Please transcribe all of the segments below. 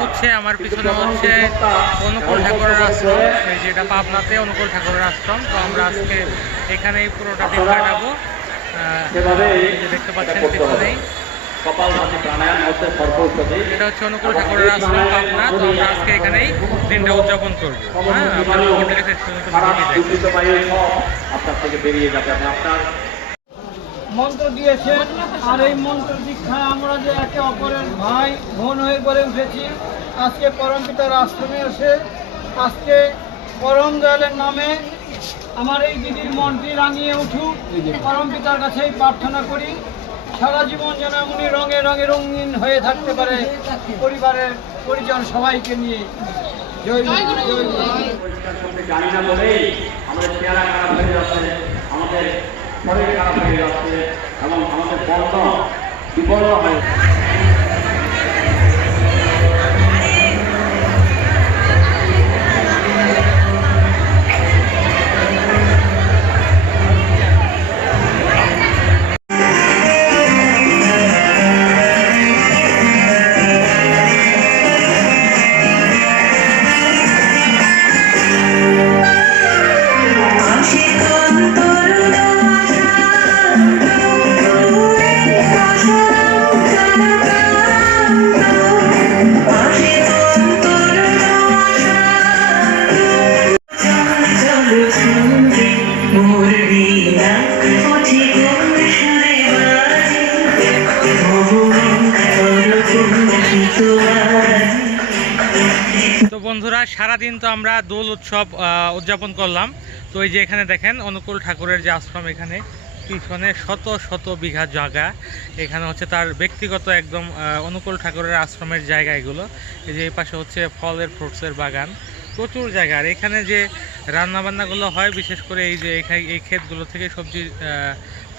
হচ্ছে আমার পিছনে হচ্ছে অনুকূল ঠাকুরের আশ্রম, এই যেটা পাবনাতে অনুকূল ঠাকুরের আশ্রম। তো আমরা আজকে এখানেই পুরোটা দিন কাটাবো। দেখতে পাচ্ছেন পিছনেই এটা হচ্ছে অনুকূল ঠাকুরের আশ্রম পাবনা। তো আমরা আজকে এখানেই দিনটা উদযাপন করবো। মন্ত্র দিয়েছেন, আর এই মন্ত্র দীক্ষা আমরা যে একে অপরের ভাই বোন হয়ে গড়ে উঠেছি, আজকে পরম পিতার আশ্রমে এসে আজকে পরম দয়ালের নামে আমার এই দিদির মনটি রাঙিয়ে উঠুক। পরম পিতার কাছেই প্রার্থনা করি সারা জীবন যেন উনি রঙে রঙে রঙিন হয়ে থাকতে পারে, পরিবারের পরিজন সবাইকে নিয়ে। জয় জয় জানি না বলেই আমাদের চেহারা খারাপ হয়ে যাচ্ছে, আমাদের শরীর খারাপ হয়ে যাচ্ছে এবং আমাদের বন্ধ বিপন্ন হয়ে যাচ্ছে। তো বন্ধুরা, সারাদিন তো আমরা দোল উৎসব উদযাপন করলাম। তো এই যে এখানে দেখেন অনুকূল ঠাকুরের যে আশ্রম, এখানে পিছনে শত শত বিঘা জায়গা, এখানে হচ্ছে তার ব্যক্তিগত একদম অনুকূল ঠাকুরের আশ্রমের জায়গা এগুলো। এই যে এই পাশে হচ্ছে ফলের ফ্রুটসের বাগান, প্রচুর জায়গা। আর এখানে যে রান্নাবান্নাগুলো হয়, বিশেষ করে এই যে এই ক্ষেতগুলো থেকে সবজি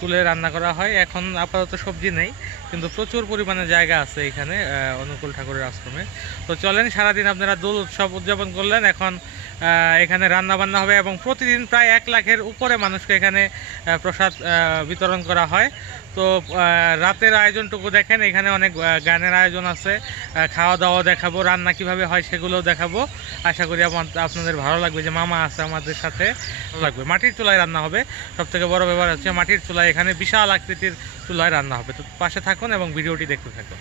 তুলে রান্না করা হয়। এখন আপাতত সবজি নেই, কিন্তু প্রচুর পরিমাণে জায়গা আছে এখানে অনুকূল ঠাকুরের আশ্রমে। তো চলেন, সারাদিন আপনারা দোল উৎসব উদযাপন করলেন, এখন এখানে রান্না বান্না হবে এবং প্রতিদিন প্রায় 1 লাখের উপরে মানুষকে এখানে প্রসাদ বিতরণ করা হয়। তো রাতের আয়োজনটুকু দেখেন, এখানে অনেক গানের আয়োজন আছে, খাওয়া দাওয়া দেখাবো, রান্না কিভাবে হয় সেগুলোও দেখাবো। আশা করি আপনাদের ভালো লাগবে, যে মামা আছে আমাদের সাথে, ভালো লাগবে। মাটির চুলায় রান্না হবে, সবথেকে বড় ব্যাপার হচ্ছে মাটির চুলায়, এখানে বিশাল আকৃতির চুলায় রান্না হবে। তো পাশে থাকুন এবং ভিডিওটি দেখতে থাকুন।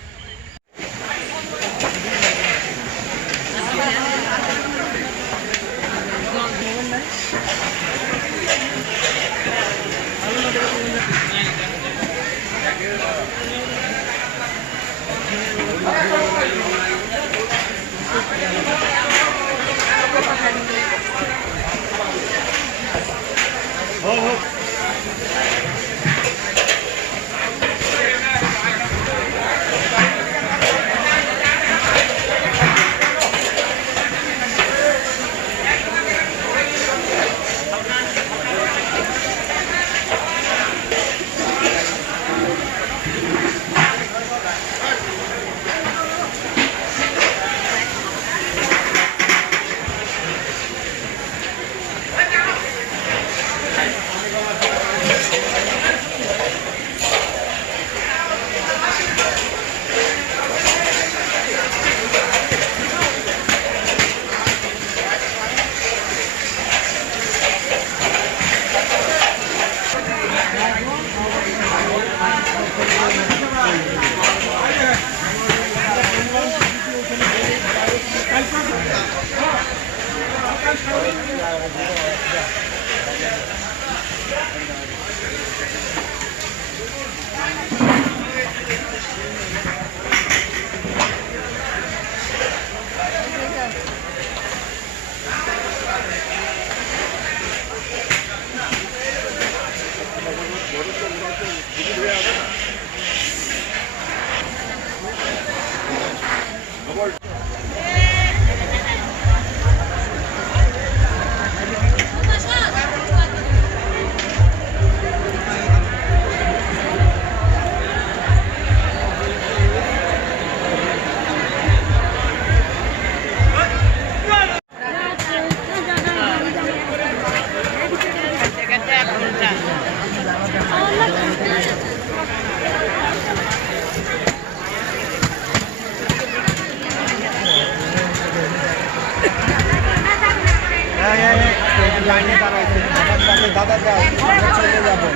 লাইনে দাঁড়াইছে আমার সাথে দাদা যাও আমরা চলে যাবো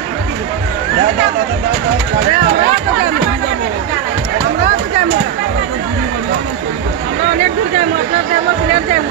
দাদা দাদা দাদা আমরা অনেক দূর যাবো আপনার যাবো প্লেয়ার যাবো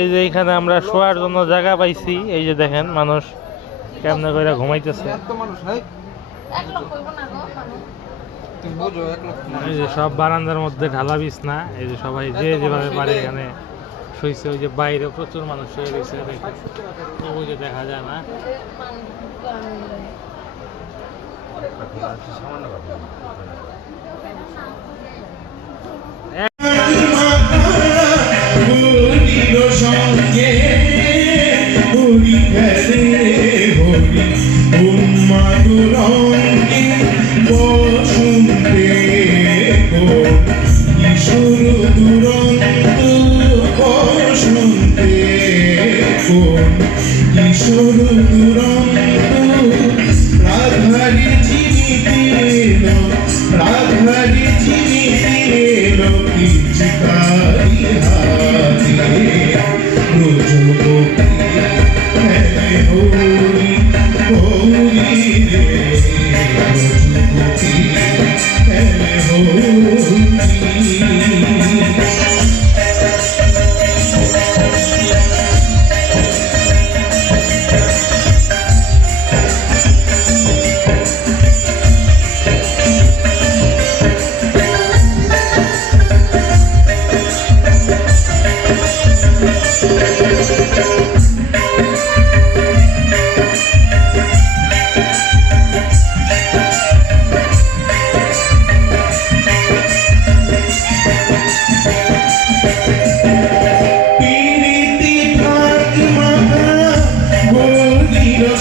এই যে এখানে আমরা শোয়ার জন্য জায়গা পাইছি, এই যে দেখেন মানুষ কেমনে করে ঘুমাইতেছে। এই যে সব বারান্দার মধ্যে ঢালা বিছনা, এই যে সবাই যে যেভাবে পারে এখানে শুইছে। ওই যে বাইরে প্রচুর মানুষ শুয়ে রয়েছে, ওই যে দেখা যায় না। Oh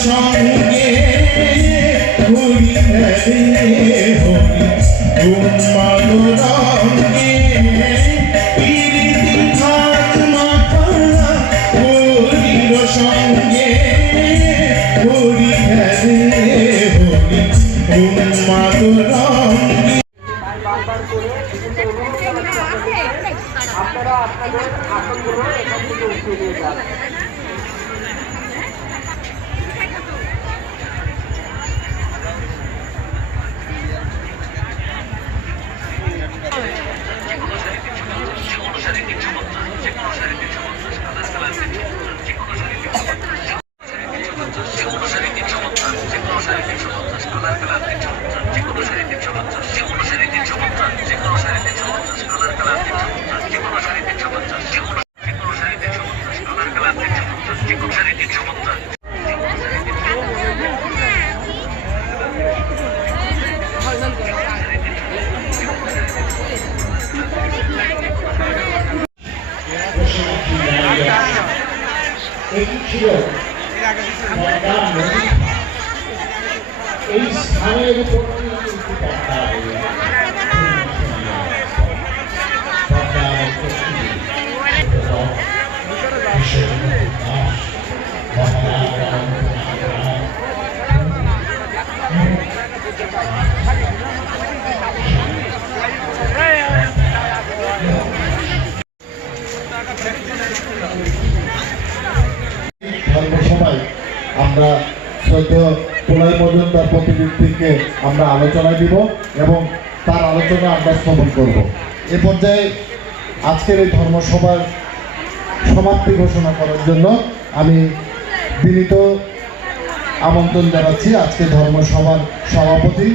সঙ্গে হরি হরে হরি উন্মাদ রঙ্গে প্রীতি ভাগ মাখা হরির সঙ্গে হরি হরে হরি উন্মাদ রঙ্গে। আপনারা আপনাদের আসনগুলো এখান থেকে উঠিয়ে নিয়ে যান। এটি ছিল এই স্থানের উপর কিন্তু ধর্মসভায় আমরা শ্রদ্ধেয় প্রলয় মজুমদার প্রতিনিধিকে আমরা আলোচনা দিব এবং তার আলোচনা আমরা শ্রবণ করব। এ পর্যায়ে আজকের এই ধর্মসভার সমাপ্তি ঘোষণা করার জন্য আমি বিনীত আমন্ত্রণ জানাচ্ছি আজকে ধর্মসভার সভাপতি